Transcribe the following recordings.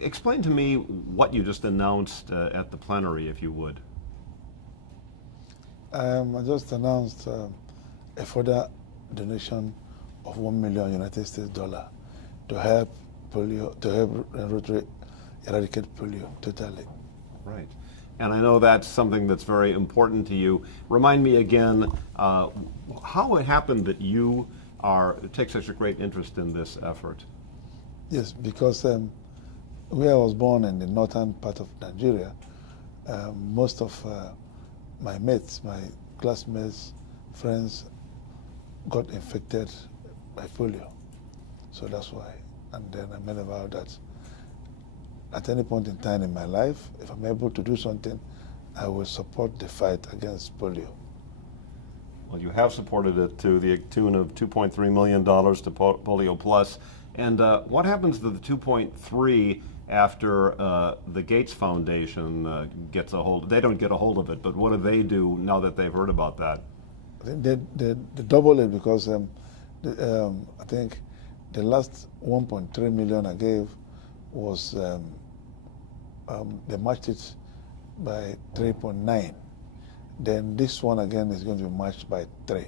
Explain to me what you just announced at the plenary, if you would. I just announced a further donation of $1 million United States dollar to help polio, to help Rotary eradicate polio totally. Right. And I know that's something that's very important to you. Remind me again how it happened that you take such a great interest in this effort. Yes, because where I was born in the northern part of Nigeria, most of my mates, my classmates, friends got infected by polio. So that's why. And then I made a vow that at any point in time in my life, if I'm able to do something, I will support the fight against polio. Well, you have supported it to the tune of $2.3 million to Polio Plus. And what happens to the 2.3 after the Gates Foundation gets a hold? They don't get a hold of it, but what do they do now that they've heard about that? I think they double it because I think the last 1.3 million I gave was they matched it by 3.9. Then this one again is going to be matched by 3. I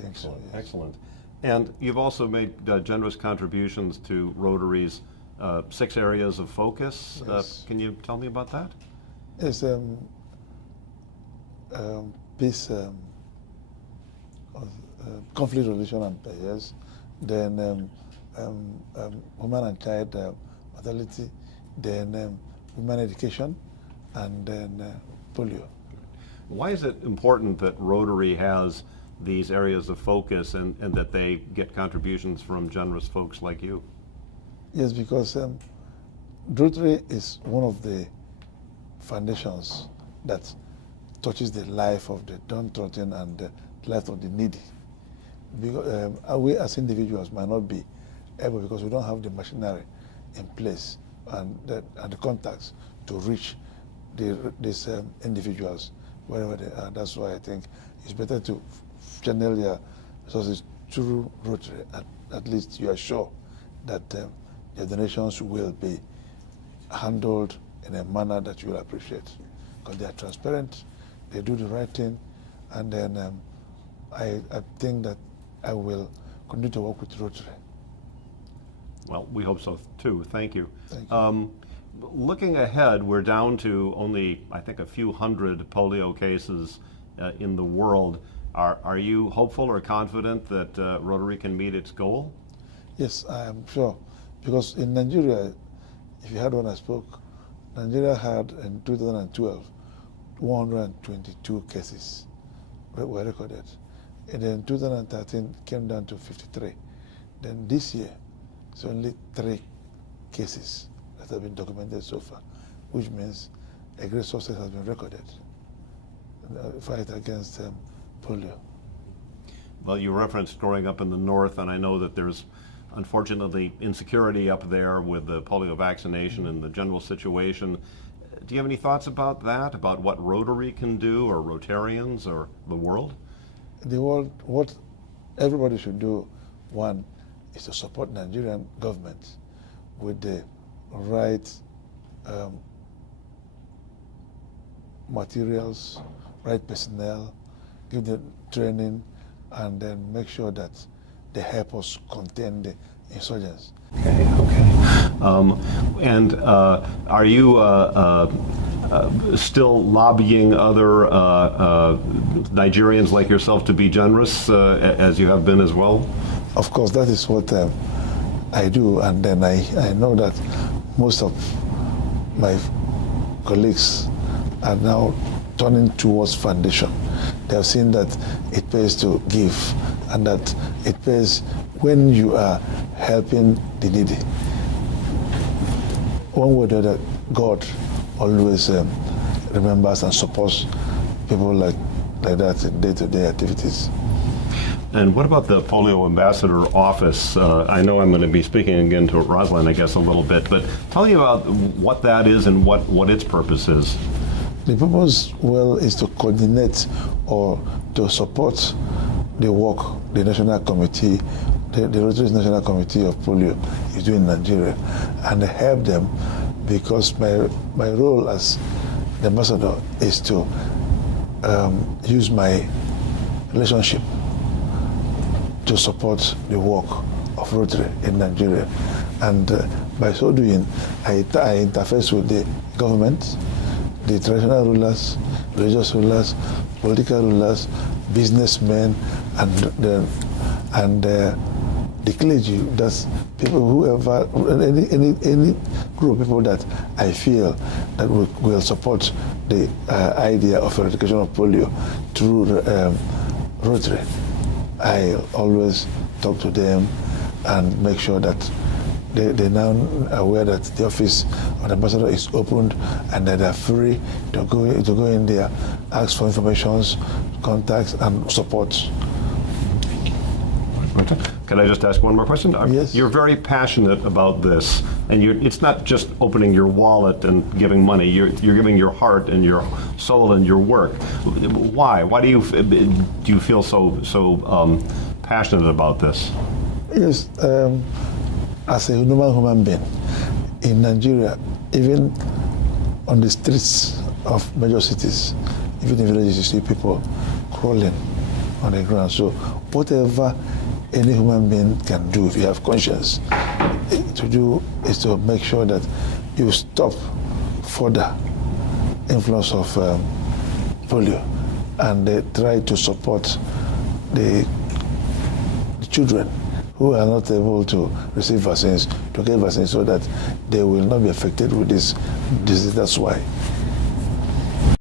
think so. Yes. Excellent. And you've also made generous contributions to Rotary's 6 areas of focus. Yes. Can you tell me about that? Yes, peace, conflict resolution and yes. Then women and child mortality, then women education, and then polio. Why is it important that Rotary has these areas of focus and that they get contributions from generous folks like you? Yes, because Rotary is one of the foundations that touches the life of the downtrodden and the life of the needy. Because, we as individuals might not be able, because we don't have the machinery in place and the contacts to reach these individuals wherever they are. That's why I think it's better to channel your resources through Rotary. At least you are sure that your donations will be handled in a manner that you will appreciate, because they are transparent, they do the right thing, and then I think that I will continue to work with Rotary. Well, we hope so too. Thank you. Thank you. Looking ahead, we're down to only, I think, a few hundred polio cases in the world. Are you hopeful or confident that Rotary can meet its goal? Yes, I am sure. Because in Nigeria, if you heard when I spoke, Nigeria had in 2012 122 cases were recorded. And then 2013 came down to 53. Then this year, it's only 3 cases that have been documented so far, which means a great success has been recorded in the fight against polio. Well, you referenced growing up in the north, and I know that there's unfortunately insecurity up there with the polio vaccination and the general situation. Do you have any thoughts about that, about what Rotary can do, or Rotarians, or the world? The world, what everybody should do, one, is to support Nigerian government with the right materials, right personnel, give them training, and then make sure that they help us contain the insurgents. Okay. And are you still lobbying other Nigerians like yourself to be generous, as you have been as well? Of course, that is what I do, and then I know that most of my colleagues are now turning towards foundation. They have seen that it pays to give, and that it pays when you are helping the needy. One way or the other, God always remembers and supports people like that in day-to-day activities. And what about the Polio Ambassador Office? I know I'm going to be speaking again to Rosalind, I guess, a little bit, but tell me about what that is and what its purpose is. The purpose, well, is to coordinate or to support the work the National Committee, the Rotary National Committee of Polio is doing in Nigeria and help them, because my role as the ambassador is to use my relationship to support the work of Rotary in Nigeria. And by so doing, I interface with the government, the traditional rulers, religious rulers, political rulers, businessmen, and the clergy. That's people, whoever, any group of people that I feel that will support the idea of eradication of polio through Rotary. I always talk to them and make sure that they're now aware that the office of the ambassador is opened and that they're free to go in there, ask for information, contacts, and support. Can I just ask one more question? Yes. You're very passionate about this, and it's not just opening your wallet and giving money. You're giving your heart and your soul and your work. Why? Why do you feel so passionate about this? Yes, as a normal human being in Nigeria, even on the streets of major cities, even in villages, you see people crawling on the ground. So whatever any human being can do, if you have conscience, to do is to make sure that you stop further influence of polio, and try to support the children who are not able to receive vaccines, to get vaccines so that they will not be affected with this disease. That's why